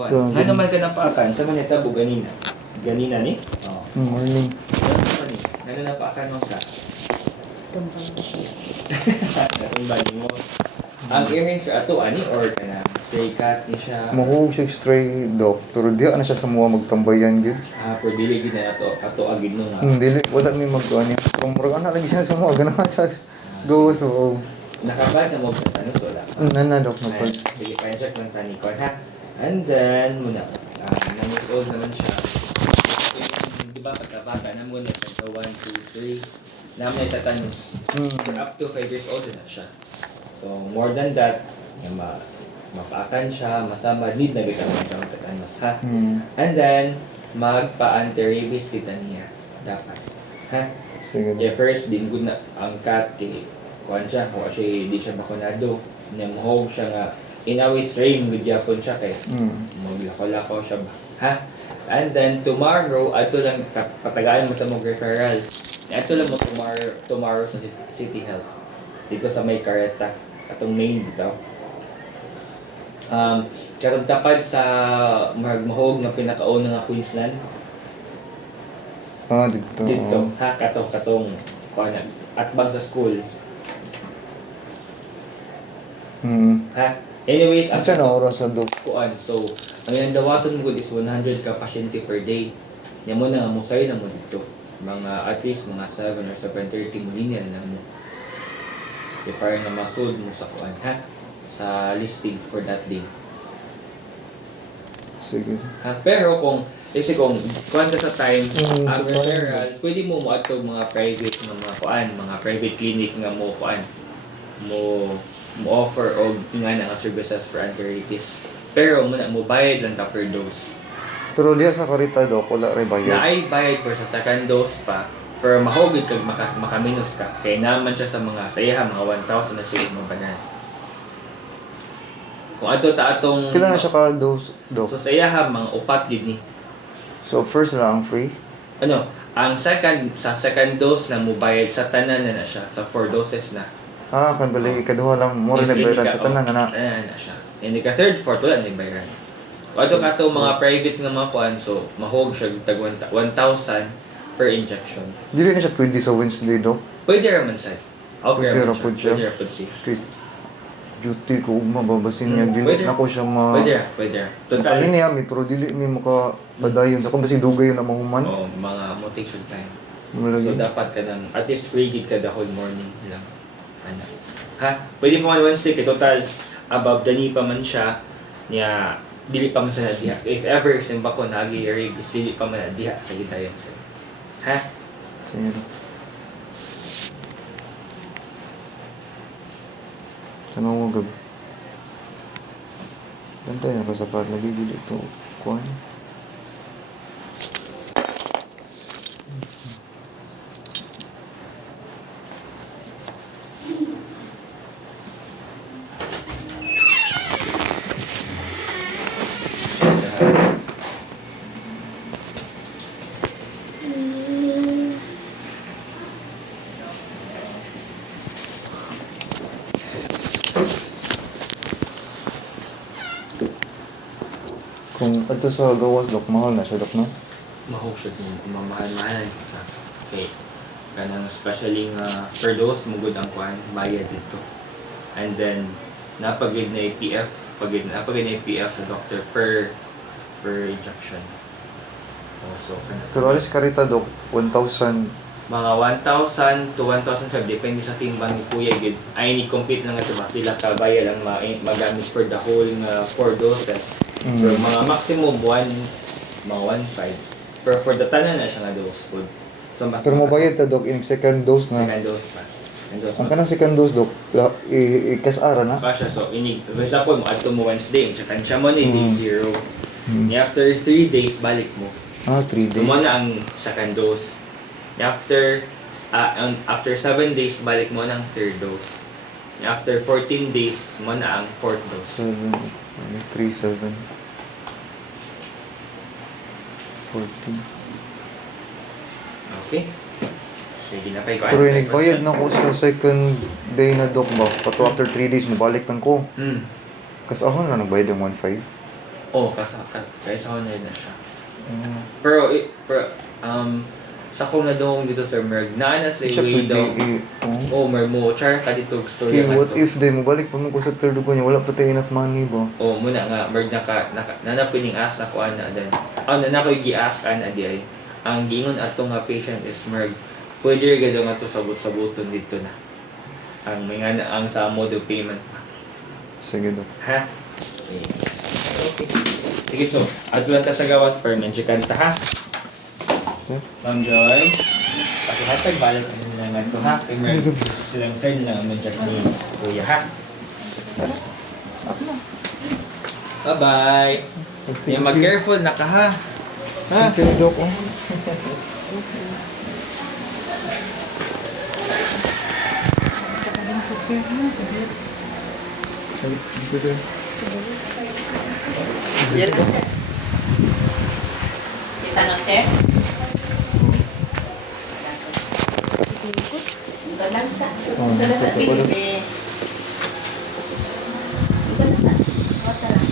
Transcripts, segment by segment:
Kuan. Nga naman ka napaakan, sa manita bu ganina. Ganina ni? Oo. Morning. Ano napaakan mo ka? Tumbang ko siya. Natumbang mo. Ang earrings sa ato ani or kana stray cat ni siya. Mahog siya stray dog, pero di na siya sa mga magtambayan gyud. Pero dili gid na ato agid no nga. Dili wala mi magkuan niya. Kung murag ana lagi siya sa mga ganahan siya. Go so. Nakabad na mo sa ano wala. Nana dog na pag. Sige pa check ng tani ko ha. And then muna 9 years old naman siya. Di ba pagkabata na muna sa 1, 2, 3 naman tatanos. Up to 5 years old na siya. So more than that, mapaakan siya, masama, need na kita mga tatanos ha. And then, magpa-anti-rabies kita niya. Dapat. Ha? Sige. Kaya first, din good na ang cat kay kuhan siya, kung siya di siya bakunado. Namuhog siya nga, in a way strain, good yapon siya kay maglakaw-lakaw siya ba. Ha? And then, tomorrow, ato lang, patagaan mo sa mong referral. Ato lang mo tomorrow sa City Health. Dito sa may Careta. Atong main dito. Karong tapad sa mahog na pinakauna nga Queensland. Dito. Dito, ha, katong atbang sa school. Ha? Anyways, At siya na oras sa dog. kuan. So, ang ilang dawaton mo is 100 ka pasyente per day. Yan mo na nga musay na mo dito. Mga at least mga 7 or 7:30 mo linya na mo. Kaya parang na masud mo sa kuan, ha? Sa listing for that day. Sige. Ha? Pero kung kuan ka sa time, ang sa referral, pwede mo ato mga private nga mga kuan, mga private clinic nga mo kuan mo offer og nga nga services for anti-rabies. Pero muna mo bayad lang ka per dose. Pero diha sa Careta dog wala ray bayad. Naay bayad for sa second dose pa. Pero mahugid kag makaminus ka. Kaya naman siya sa mga sayaha, mga 1,000 na sige mo banan. Kung ato ta atong Pila na siya ka dose dog. so sayaha mga upat gid ni. So first na ang free. Ano, ang second dose na mo bayad sa tanan na siya, sa 4 doses na. Kan bali ikaduha lang mo rin nagbayaran sa tanan na. Tanan na siya. And ka third, fourth wala ni bayaran. Kung ato ka to mga private nga mga kuan, so mahog siya tag 1,000 per injection. Dili na siya pwede sa Wednesday dog. Pwede raman sa. Okay Pwede raman ra pud siya. Pwede ra pud siya. Kay duty ko ugma babasin niya dili Pwede. na ko siya ma. Pwede ra. Total. Ano niya mi pero dili mi maka badayon sa kung basi dugay yun na mahuman. Oo, mga motivation time. Wala So gyud. dapat ka nang at least free gid ka the whole morning lang. Ano. Ha? Pwede mo man Wednesday kay total above the knee pa man siya niya dili pa man sa diha. If ever simba ko nagi rabies dili pa man na diha sa gidayon. Ha? Sige. Sana mo gab. Bantay na kasapat lagi dili to kuan. Kung adto sa gawas dok mahal na siya dok no. Mahog siya mamahal-mahal. Okay. Kanang especially nga per dose mugod ang kuan bayad dito. And then napagid na APF, napagid na APF sa doctor per injection. So Pero alis Careta dok 1,000 mga 1,000 to 1,500 depende sa timbang ni Kuya gid. Ay ni compete lang ito ba pila ka bayad ang magamit for the whole 4 doses. Pero mga maximum mga 1,500. Pero for the tanan na siya nga dose food. So mas Pero mabayad ta dok in second dose na. second dose pa. Second dose Ang pa. kanang second dose dok ikasara na. Pa siya. So ini for example mo adto mo Wednesday, sa kansya mo ni day 0. Hmm. After 3 days balik mo. 3 days. Mo na ang second dose. After 7 days balik mo ng third dose. After 14 days mo na ang fourth dose. 7, 3, 7, 14. Okay? Sige na kayo. Pero nagbayad na ko sa second day na dok ba? Pato after 3 days mabalik man ko. Hmm. Kasi ako na nagbayad ng 1,500. Oh, kaysa ko na siya. Pero, sa kung nadungong dito sir Merg, naana sa Siya way pwede daw. oh. Oh, mo char ka dito story Okay, nga what to. if day mo balik pa mo ko sa third ko niya, wala pa tayo enough money ba? Oh, muna nga Merg nanapining ask na ko ana dan. Na ko gi-ask ana di ay. Ang giingon ato nga patient is Merg. Pwede ra gado nga to sabot-sabuton dito na. Ang mga ang sa mode of payment. Sige do. Ha? Okay. Sige, so, adwan ta sa gawas per mention ta ha. Okay. Ma'am Joy, pati-hashtag balik ang mga nga to ha. Kay Merg, silang send na mention ni Kuya ha. Bye-bye. Yung mag-careful na ka ha. Ha? Thank you, Doc. Oh. Sa kanyang food sir. Ay, dito. Yan na, sir. Kita na, sir. Ang galang sa. Oh, Sa sa pala. Pilipinas. Ang galang sa. Wata lang.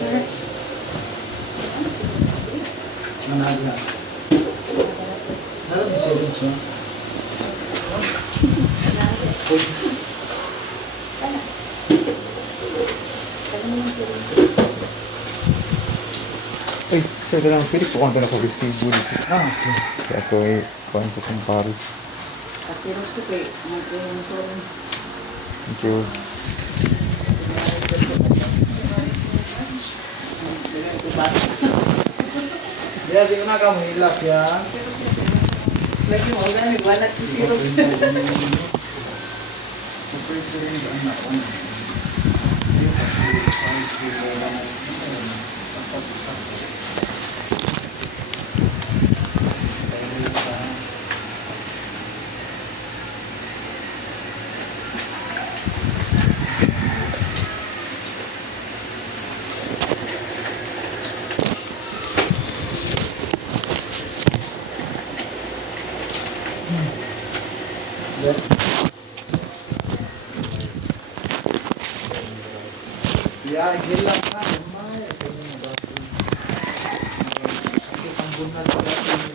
Sir. Managla. Alam mo siya rin siya? Ay, sir, lang pili po kung na ko resibo dito. Ah, Kaya so, ay, kuhan sa kong Paris. Kasi gusto ko eh. Mag-iwan. Thank you. kaya di na ka mo hilap yan. Lagi mo, huwag na nagwalat yung sirok. Ya, hilap ka. May, sakit ang bunal ko dati.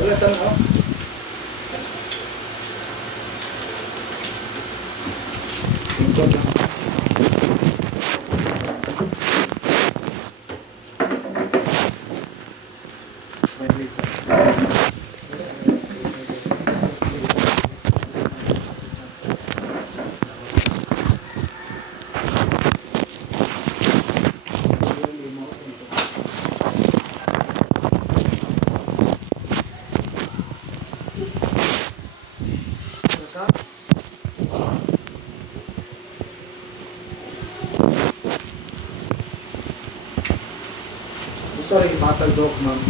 Wala tanong. Tingkod lang. Sorry, matag dok, ma'am.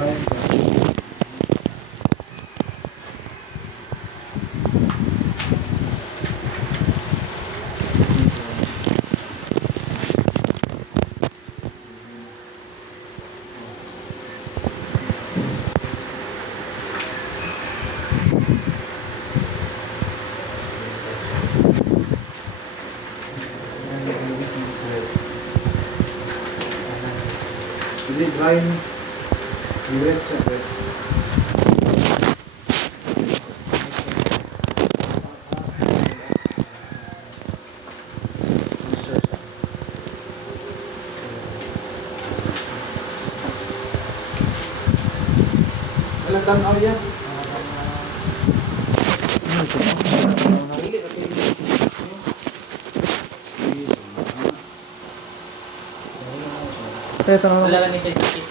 Hindi, dry na. Direct siya. Walang tanaw yan. Kaya tanong Wala lang. lang siya sakit.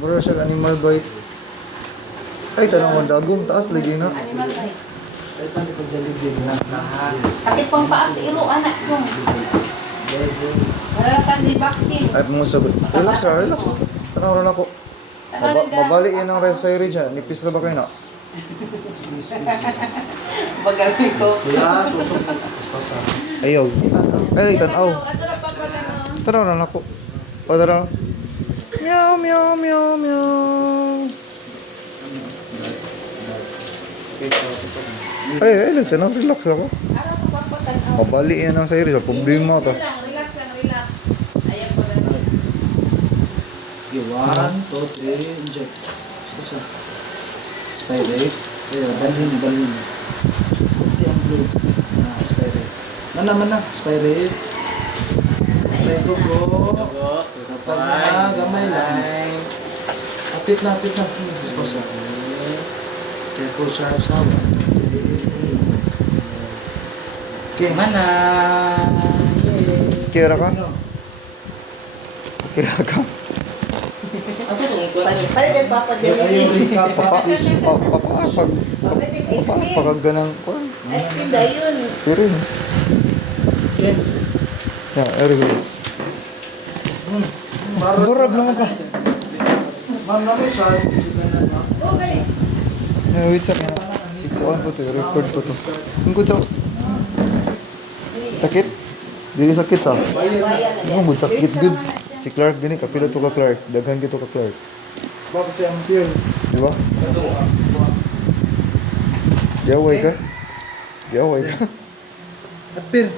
Bro, siya animal bite. Ay, tanong mo dagong taas lagi na. Animal bite. Ay, paano pag jaligid na? Sakit pang paa sa ilo, anak ko. Wala kang di vaccine. Ay, pumusagod. Relax ra, relax. Tanong rin ako. Mabalik yan ang resayri dyan. Nipis na ba kayo na? Magaling ko. Kuya, tusok mo. Pasa. Ayaw. Ay, tanaw. Ato na pa pala no. Tanong rin ako. O, tanong. Meow, meow, meow, meow. Ay, tanong. Relax ako. Ano ko pa pa tanaw? Mabalik yan ang sayri. Sa problema to. Relax lang, relax. Ayan pa lang. Okay, 1, 2, 3, inject. Isa. Spirate. Ayan, balhin. Okay, ang blue. Spirate. Mana, spirate. Try to go. Tatag na, gamay lang. Apit na. Dispose. Careful, sharp sound. Okay, Mana? Kira ka? Kira ka? Ako nung kuwan. Pwede din pa pa din. Ayaw rin ka pa. Pwede ice cream. Pagkaganang kuwan. Ice cream na yun. Pero yun. Okay. Yeah, very good. Burab naman ka. Ma'am, namin sa na, ma'am. Oo, gani. Wait sa kanya. Ikuan po to, record po to. Ang kuto. Sakit? Dili sakit sa. Ang good sakit good. Si Clark gini kapila to ka Clark. Daghan kito ka Clark. Baka siya ang pure. Di ba? Gaway ka? Gaway ka? Apir.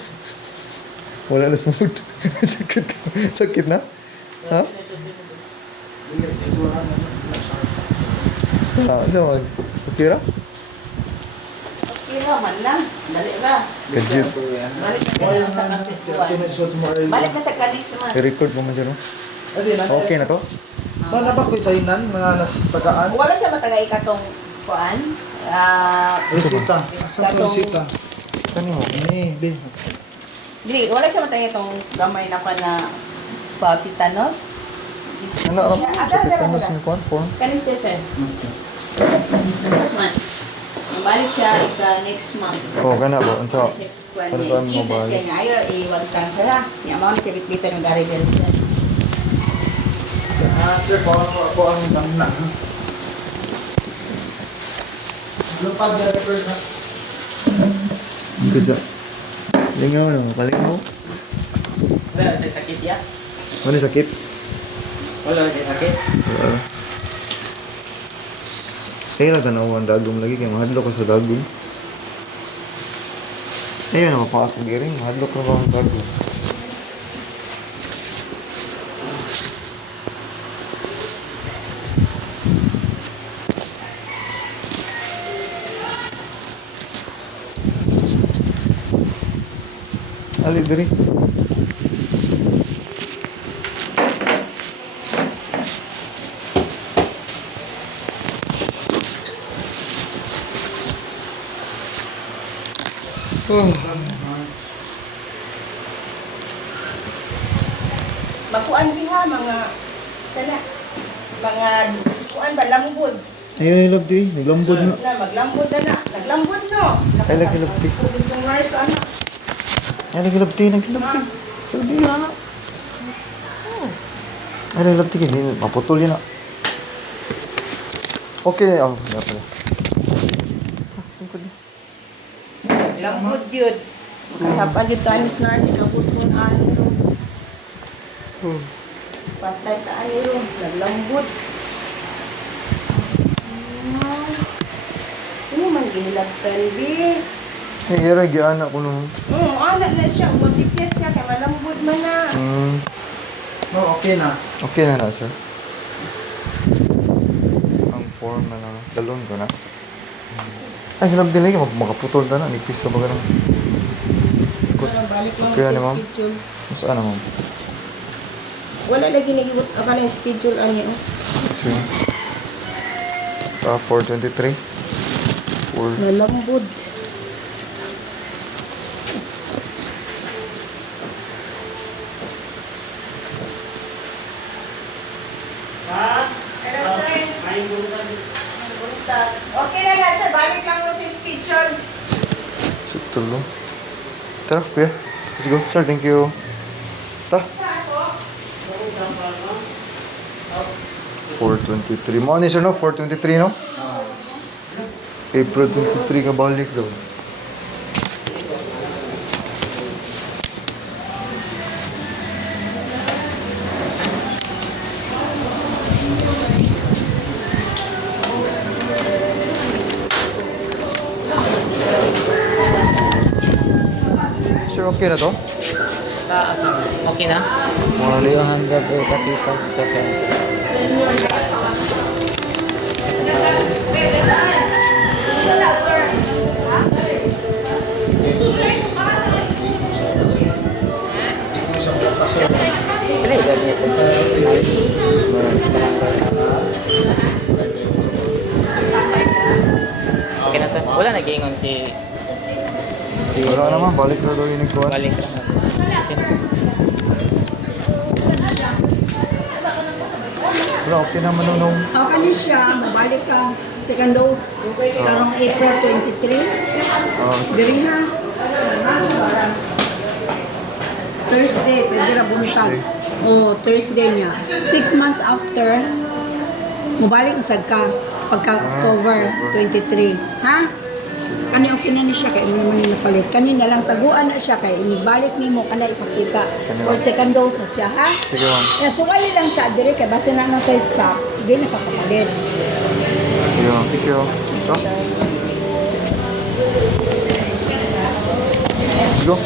Wala na smooth. Sakit ka. Sakit na? Ha? Ano naman? Pira? Okay ra man na. Dali ra. Kajit. Balik na sa kasituan. Balik na sa kanisman. I-record mo man siya, no? Okay na to? Ba ba ko sainan mga nastagaan? Wala siya matagay katong kuan. Resita. Asa ko resita? Saan mo? Ni, be. Dili, wala siya matagay itong gamay na pa na pa-titanos. Ano aram? Ada. Tetanus ni kuan form? Kanis siya, sir. Next month. Balik siya next month. Oh, kana ba? Unsa? Kuan Ano saan mo balik? Kaya ayo iwag cancer ha. Nya mao ni kibit-bitan ng gari diri. Sir, ko ang damna. Lupad na record na. Good job. Lingaw na, palingaw. Wala siya sakit ya? Ano sakit? Wala siya sakit? Wala. Kaya na tanawan dagom lagi kaya mahadlo ka sa dagom. Ayun na mapakagiring, mahadlo ka ba ang dagom? Ali diri. Oh. Makuan diha mga sana mga kuan ba lambod. Ayun yung love di, naglambod na. Na maglambod na. Naglambod no. Ay, lagi-lagi. Yung nurse ano. Ay, naglabti. Sabi na. Ay, lalab tigil. Maputol yun ah. Okay, oh, wala pala. Lambot yun. Makasapal yun tayo ni nurse. Ikabot mo na ano. Patay tayo. Naglambot. Ano man gilap talbi? Eh, era, giana ko nung. Anak na siya. Umasipyat siya. Kaya malambot man na. No, okay na. Okay na na, sir. Ang form na lang. Dalon ko na. Ay, hinab din lagi. Makaputol ka na. Nipis ka ba ka na? Balik lang Kaya ni sa ma'am? schedule. Saan na, ma'am? Wala lagi nag-iwot ka na yung schedule. Ano yun? Okay. 423. 4. Malambot. Okay na na, sir. Balik lang mo sa schedule. Tulo. Tara, kuya. Let's go. Sir, thank you. Ta. 423. Mo ni sir no? 423 no? April 23 ka balik daw. Sir, okay na to? Sa asa? Okay na? Mga Yung hanggang po kapita sa sen. Pili, gagi sa Okay na sir. Wala nag-iingon si Wala naman, balik na daw yung nagkuhan. balik lang. Wala, okay naman nung. Okay na siya. Mabalik ka. Second dose. Karong April 23. Diri ha. Thursday. Pwede na buntag. Thursday niya. 6 months after, mabalik usag ka. Pagka-October 23. Ha? Kani okay na ni siya kay mo naman napalit. Kani na lang taguan na siya kay inibalik nimo kana ipakita. Or second dose na siya ha. Sige, ma'am. Kaya sumali lang sa dire kay basta na nang kay stop, di na kakapalit. Sige, ma'am. Thank you. Go. Go.